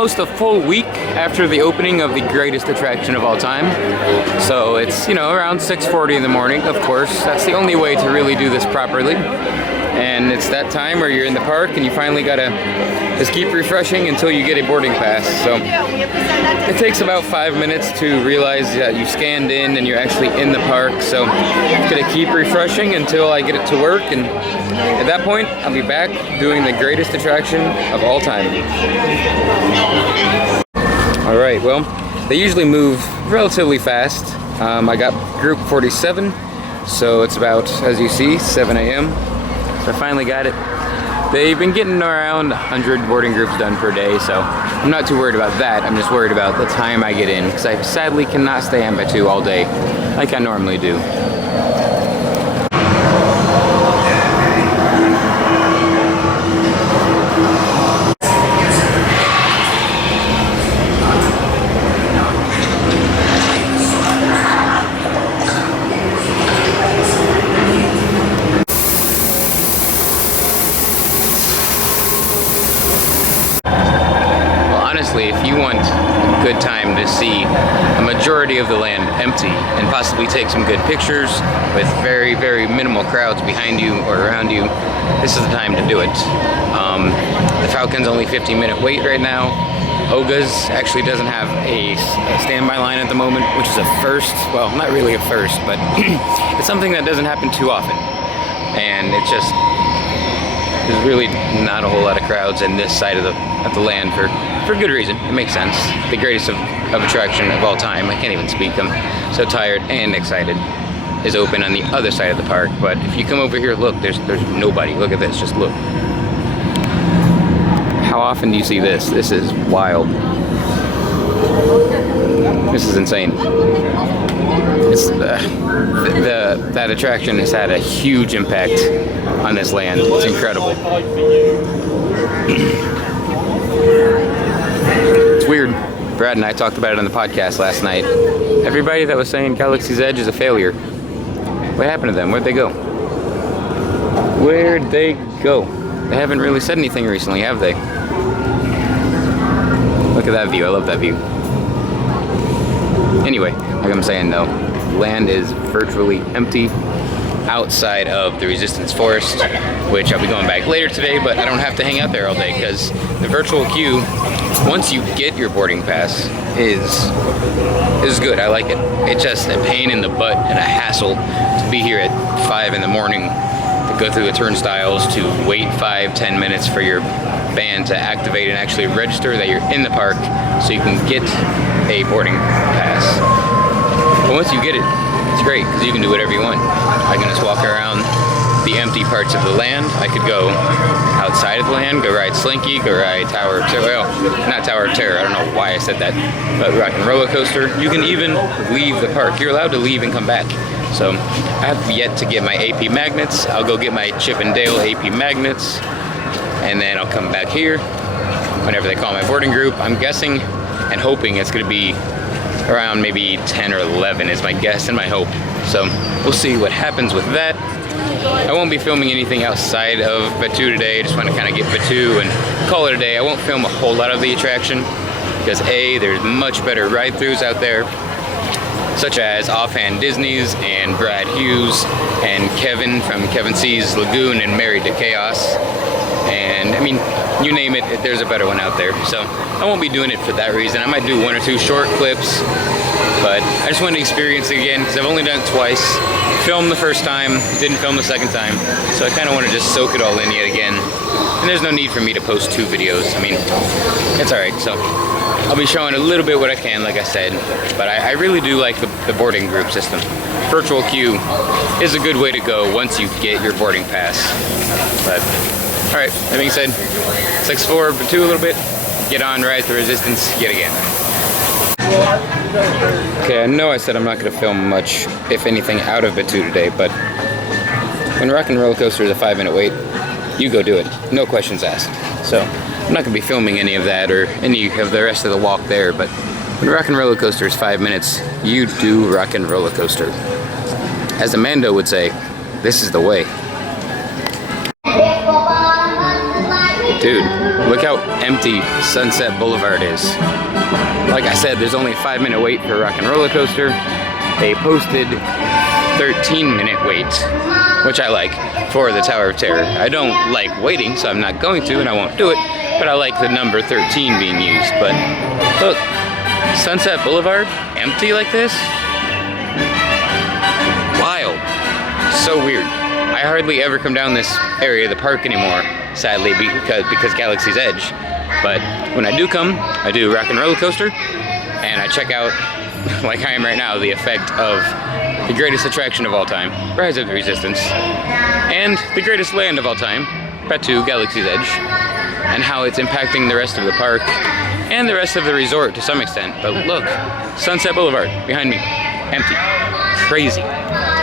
almost a full week after the opening of the greatest attraction of all time. So it's, you know, around 6:40 in the morning, of course. That's the only way to really do this properly. And it's that time where you're in the park and you finally gotta just keep refreshing until you get a boarding pass. So it takes about 5 minutes to realize that you scanned in and you're actually in the park. So I'm gonna keep refreshing until I get it to work, and at that point I'll be back doing the greatest attraction of all time. Alright, well, they usually move relatively fast. I got group 47, so it's about, as you see, 7 a.m. So I finally got it. They've been getting around 100 boarding groups done per day, so I'm not too worried about that. I'm just worried about the time I get in, because I sadly cannot stay on Batuu all day like I normally do. If you want a good time to see a majority of the land empty and possibly take some good pictures with very, very minimal crowds behind you or around you, this is the time to do it. The Falcon's only 15-minute wait right now. Oga's actually doesn't have a standby line at the moment, which is a first. Well, not really a first, but it's something that doesn't happen too often. And it's just, there's really not a whole lot of crowds in this side of the land for good reason. It makes sense. The greatest of attraction of all time, I can't even speak, I'm so tired and excited, is open on the other side of the park. But if you come over here, look, there's nobody. Look at this, just look. How often do you see this? This is wild. This is insane. It's that attraction has had a huge impact on this land. It's incredible. It's weird. Brad and I talked about it on the podcast last night. Everybody that was saying Galaxy's Edge is a failure, what happened to them? Where'd they go? Where'd they go? They haven't really said anything recently, have they? Look at that view. I love that view. Anyway, like I'm saying though, land is virtually empty outside of the Resistance Forest, which I'll be going back later today, but I don't have to hang out there all day because the virtual queue, once you get your boarding pass, is good. I like it. It's just a pain in the butt and a hassle to be here at 5 in the morning to go through the turnstiles, to wait 5-10 minutes for your band to activate and actually register that you're in the park so you can get a boarding pass. But once you get it, it's great because you can do whatever you want. I can just walk around the empty parts of the land. I could go outside of the land, go ride Slinky, go ride Tower of Terror. Well, not Tower of Terror, I don't know why I said that, but Rock and Roller Coaster. You can even leave the park. You're allowed to leave and come back. So I have yet to get my AP magnets. I'll go get my Chip and Dale AP magnets, and then I'll come back here whenever they call my boarding group. I'm guessing and hoping it's going to be around maybe 10 or 11 is my guess and my hope. So we'll see what happens with that. I won't be filming anything outside of Batuu today. I just want to kind of get Batuu and call it a day. I won't film a whole lot of the attraction because A, there's much better ride-throughs out there, such as Offhand Disney's and Brad Hughes and Kevin from Kevin C's Lagoon and Married to Chaos. And I mean, you name it, there's a better one out there. So I won't be doing it for that reason. I might do 1 or 2 short clips, but I just want to experience it again because I've only done it twice. Filmed the first time, didn't film the second time, so I kind of want to just soak it all in yet again. And there's no need for me to post 2 videos. I mean, it's alright. So I'll be showing a little bit what I can, like I said, but I really do like the boarding group system. Virtual queue is a good way to go once you get your boarding pass. But alright, that being said, let's explore Batuu a little bit, get on Rise the Resistance yet again. Okay, I know I said I'm not going to film much, if anything, out of Batuu today, but when Rock and Roller Coaster is a 5-minute wait, you go do it. No questions asked. So I'm not going to be filming any of that or any of the rest of the walk there, but when Rock and Roller Coaster is 5 minutes, you do Rock and Roller Coaster. As Amando would say, this is the way. Dude, Look how empty Sunset Boulevard is. Like I said, there's only a 5-minute wait for Rock and Roller Coaster. They posted 13-minute wait, which I like, for the Tower of Terror. I don't like waiting, so I'm not going to, and I won't do it, but I like the number 13 being used. But look, Sunset Boulevard, empty like this? Wild. So weird. I hardly ever come down this area of the park anymore, sadly, because Galaxy's Edge. But when I do come, I do Rock and Roller Coaster, and I check out, like I am right now, the effect of the greatest attraction of all time, Rise of the Resistance, and the greatest land of all time, Batuu, Galaxy's Edge, and how it's impacting the rest of the park and the rest of the resort to some extent. But look, Sunset Boulevard behind me, empty, crazy.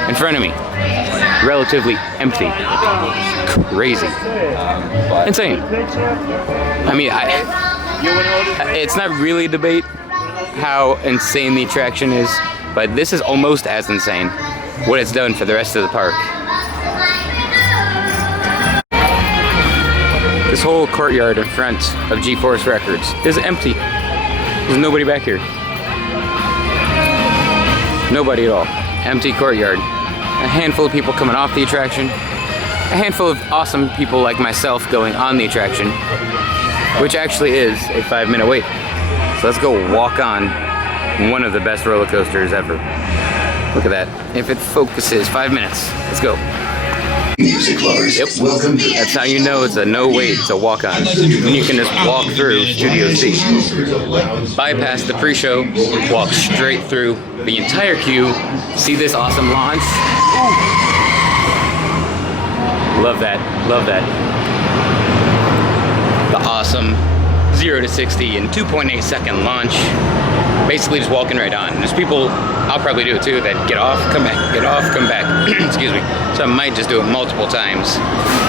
In front of me, relatively empty, crazy, insane. I mean, it's not really a debate how insane the attraction is, but this is almost as insane what it's done for the rest of the park. This whole courtyard in front of G-Force Records is empty. There's nobody back here. Nobody at all. Empty courtyard. A handful of people coming off the attraction. A handful of awesome people like myself going on the attraction, which actually is a 5-minute wait. So let's go walk on one of the best roller coasters ever. Look at that. If it focuses, 5 minutes. Let's go. Music lovers, yep. Welcome to That's how you know it's a no wait, it's a walk on. And you can just walk through Studio C. Bypass the pre-show, walk straight through the entire queue, see this awesome launch. Love that, love that. The awesome 0 to 60 in 2.8 second launch. Basically just walking right on. There's people, I'll probably do it too, that get off, come back, get off, come back. Excuse me. So I might just do it multiple times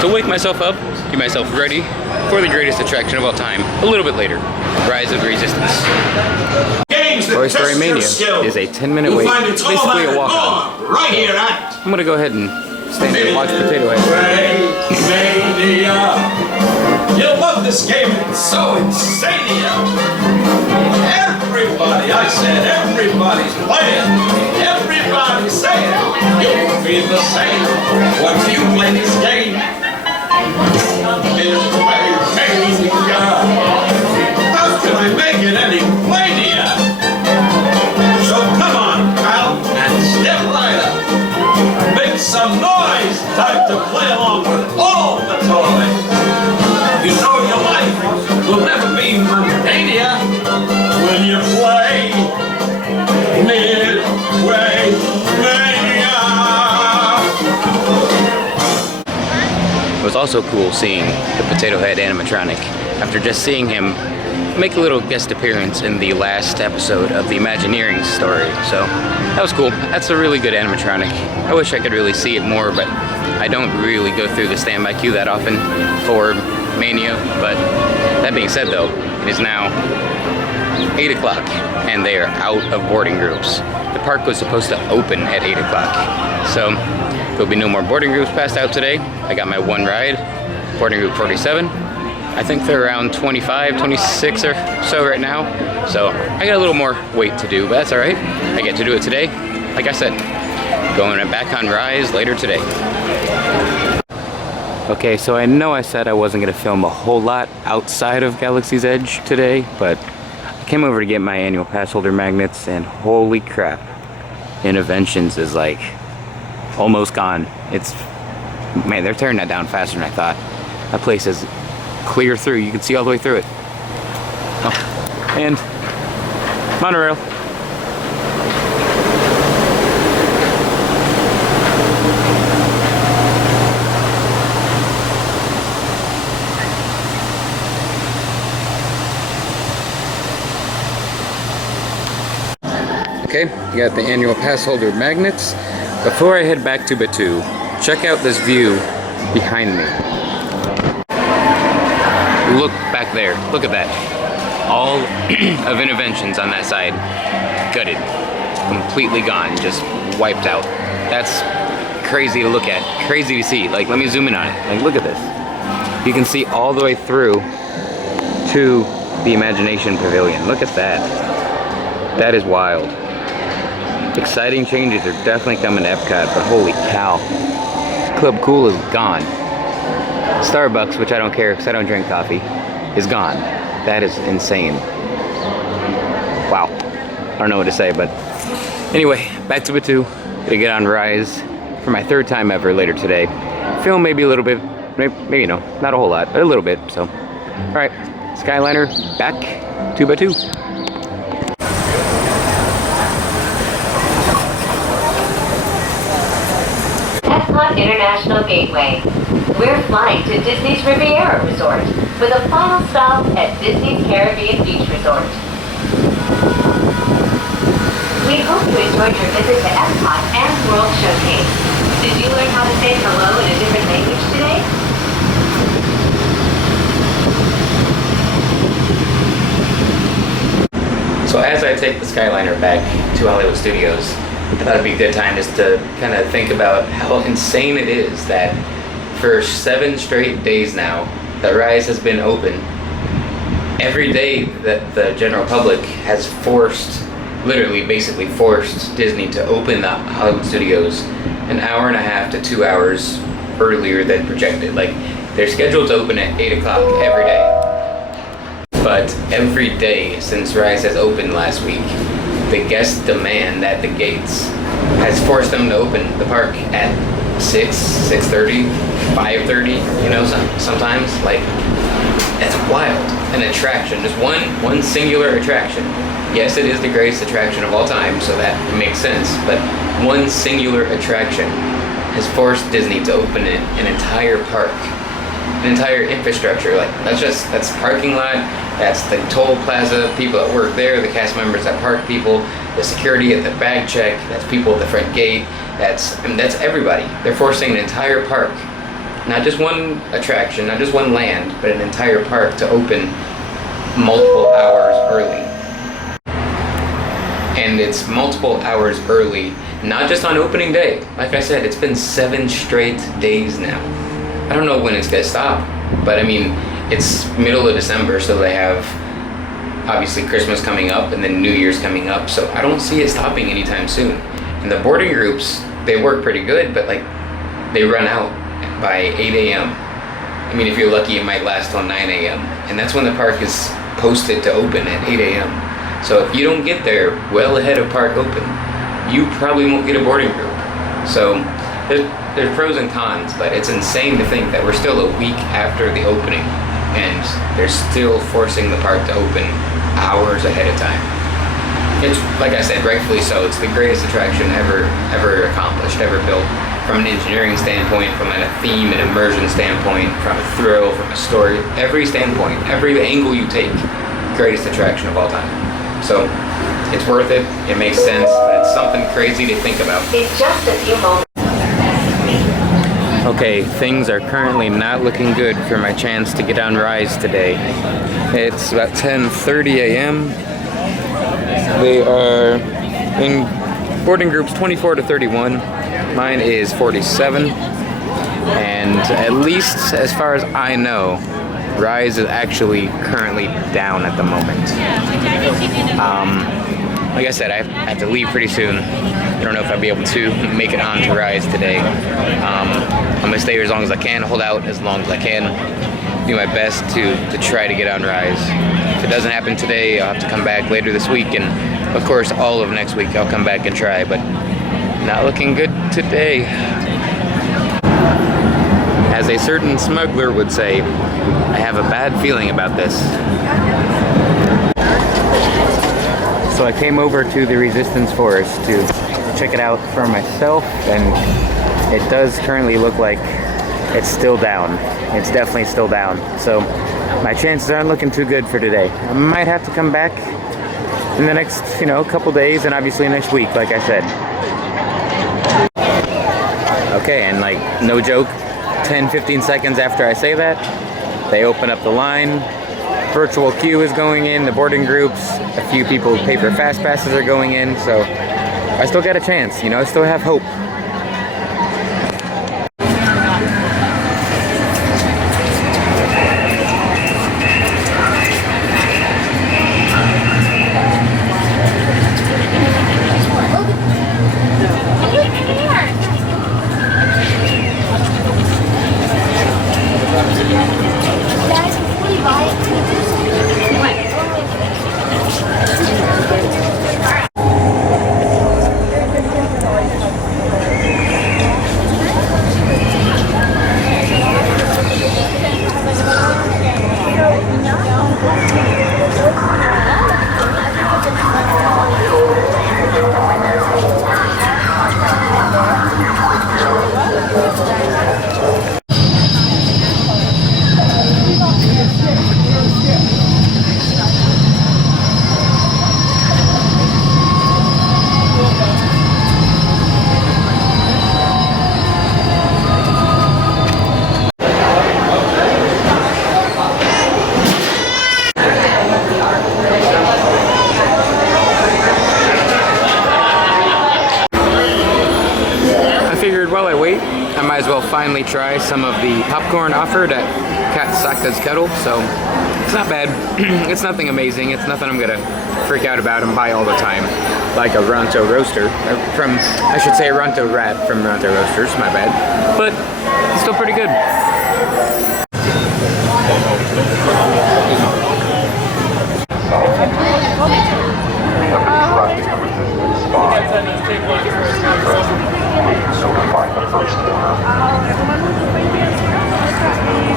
to wake myself up, get myself ready for the greatest attraction of all time a little bit later, Rise of the Resistance. Toy Story Mania is a 10-minute wait, basically a walk-on. Right here, I'm gonna go ahead and stand there and watch Potato Head. Mania. You'll love this game, it's so insane. Everybody, I said, everybody's playing. Everybody's saying you'll be the same once you play this game. It's amazing. How can I make it any plainia? So come on, pal, and step right up. Make some noise. Time to play along with all the toys. You know your life will never be mundania when you play Midway Mania. It was also cool seeing the Potato Head animatronic after just seeing him make a little guest appearance in the last episode of the Imagineering story. So that was cool. That's a really good animatronic. I wish I could really see it more, but I don't really go through the standby queue that often for Mania. But that being said though, it is now 8 o'clock and they are out of boarding groups. The park was supposed to open at 8 o'clock. So there'll be no more boarding groups passed out today. I got my one ride, boarding group 47. I think they're around 25, 26 or so right now. So I got a little more wait to do, but that's all right. I get to do it today. Like I said, going back on Rise later today. Okay, so I know I said I wasn't gonna film a whole lot outside of Galaxy's Edge today, but I came over to get my annual pass holder magnets and holy crap, Innoventions is like almost gone. It's, man, they're tearing that down faster than I thought. That place is clear through. You can see all the way through it. Oh. And monorail. Okay, you got the annual pass holder magnets. Before I head back to Batuu, check out this view behind me. Look back there, look at that. All of Innoventions on that side, gutted, completely gone, just wiped out. That's crazy to look at, crazy to see. Like, let me zoom in on it. Like, look at this. You can see all the way through to the Imagination Pavilion. Look at that. That is wild. Exciting changes are definitely coming to Epcot, but holy cow. Club Cool is gone. Starbucks, which I don't care because I don't drink coffee, is gone. That is insane. Wow. I don't know what to say, but anyway, back to Batuu. Gonna get on Rise for my 3rd time ever later today. Film maybe a little bit, maybe no, not a whole lot, but a little bit, so. All right, Skyliner back to Batuu. Epcot International Gateway. We're flying to Disney's Riviera Resort with a final stop at Disney's Caribbean Beach Resort. We hope you enjoyed your visit to Epcot and World Showcase. Did you learn how to say hello in a different language today? So as I take the Skyliner back to Hollywood Studios, I thought it'd be a good time just to kind of think about how insane it is that for 7 straight days now, that Rise has been open. Every day that the general public has forced, literally basically forced Disney to open the Hollywood Studios an hour and a half to 2 hours earlier than projected. Like, they're scheduled to open at 8 o'clock every day. But every day since Rise has opened last week, the guest demand at the gates has forced them to open the park at 6, 6:30, 5:30, you know, sometimes. Like, that's wild. An attraction, just one singular attraction. Yes, it is the greatest attraction of all time, so that makes sense, but one singular attraction has forced Disney to open an entire park, an entire infrastructure. Like, that's parking lot, that's the toll plaza, people that work there, the cast members that park people, the security at the bag check, that's people at the front gate, that's everybody. They're forcing an entire park, not just one attraction, not just one land, but an entire park to open multiple hours early. And it's multiple hours early, not just on opening day. Like I said, it's been 7 straight days now. I don't know when it's gonna stop, but I mean, it's middle of December, so they have obviously Christmas coming up and then New Year's coming up, so I don't see it stopping anytime soon. And the boarding groups, they work pretty good, but like, they run out by 8 a.m. I mean, if you're lucky, it might last till 9 a.m. And that's when the park is posted to open at 8 a.m. So if you don't get there well ahead of park open, you probably won't get a boarding group. So there's pros and cons, but it's insane to think that we're still a week after the opening and they're still forcing the park to open hours ahead of time. It's, like I said, rightfully so. It's the greatest attraction ever accomplished, ever built. From an engineering standpoint, from a theme and immersion standpoint, from a thrill, from a story, every standpoint, every angle you take, greatest attraction of all time. So it's worth it. It makes sense. It's something crazy to think about. In just a few moments. Okay, things are currently not looking good for my chance to get on Rise today. It's about 10:30 a.m. They are in boarding groups 24 to 31. Mine is 47. And at least as far as I know, Rise is actually currently down at the moment. Like I said, I have to leave pretty soon. I don't know if I'll be able to make it on to Rise today. I'm gonna stay here as long as I can, hold out as long as I can, do my best to try to get on Rise. If it doesn't happen today, I'll have to come back later this week, and of course all of next week I'll come back and try, but not looking good today. As a certain smuggler would say, I have a bad feeling about this. So I came over to the Resistance Forest to check it out for myself, and it does currently look like it's still down. It's definitely still down. So my chances aren't looking too good for today. I might have to come back in the next, couple days, and obviously next week, like I said. Okay, and like, no joke, 10-15 seconds after I say that, they open up the line. Virtual queue is going in, the boarding groups, a few people with paper fast passes are going in, so I still got a chance, I still have hope. finally try some of the popcorn offered at Kat Saka's Kettle, so it's not bad. It's nothing amazing. It's nothing I'm gonna freak out about and buy all the time, like a Ronto Roaster I should say Ronto Rat from Ronto Roasters, my bad. But it's still pretty good.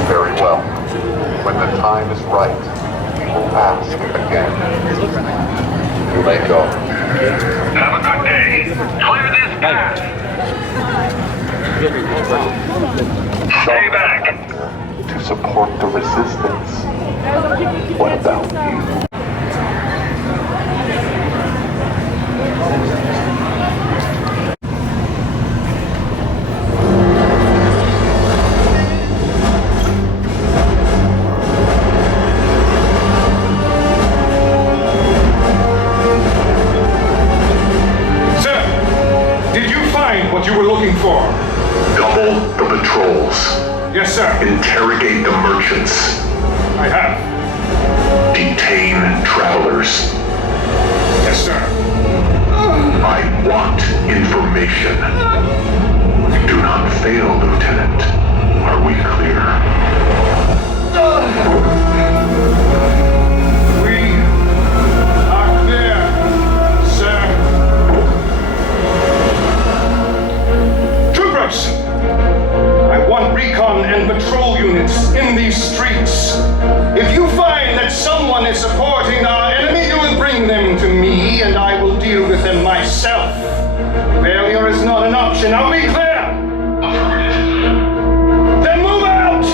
Very well. When the time is right, we'll ask again. You may go. Have a good day. Clear this path. Stay back. To support the resistance. What about you? What you were looking for? Double the patrols. Yes, sir. Interrogate the merchants. I have. Detain travelers. Yes, sir. I want information. Do not fail, Lieutenant. Are we clear? We are clear, sir. Troopers! I want recon and patrol units in these streets. If you find that someone is supporting our enemy, you will bring them to me and I will deal with them myself. Failure is not an option. Are we clear? Then move out!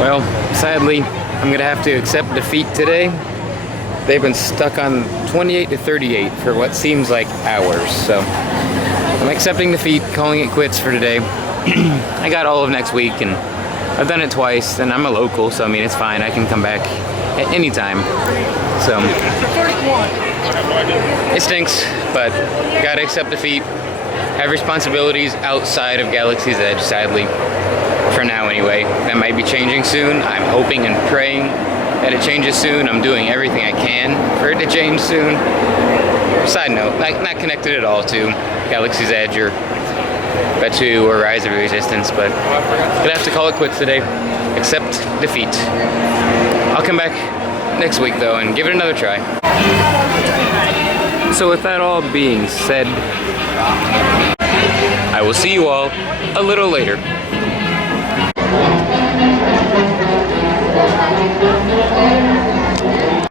Well, sadly, I'm gonna have to accept defeat today. They've been stuck on 28 to 38 for what seems like hours, so I'm accepting defeat, calling it quits for today. I got all of next week, and I've done it twice, and I'm a local, so I mean, it's fine. I can come back at any time. So, it stinks, but gotta accept defeat. Have responsibilities outside of Galaxy's Edge, sadly. For now anyway. That might be changing soon. I'm hoping and praying that it changes soon. I'm doing everything I can for it to change soon. Side note, not connected at all to Galaxy's Edge or Batuu or Rise of Resistance, but gonna have to call it quits today. Accept defeat. I'll come back next week though and give it another try. So with that all being said, I will see you all a little later. Thank you.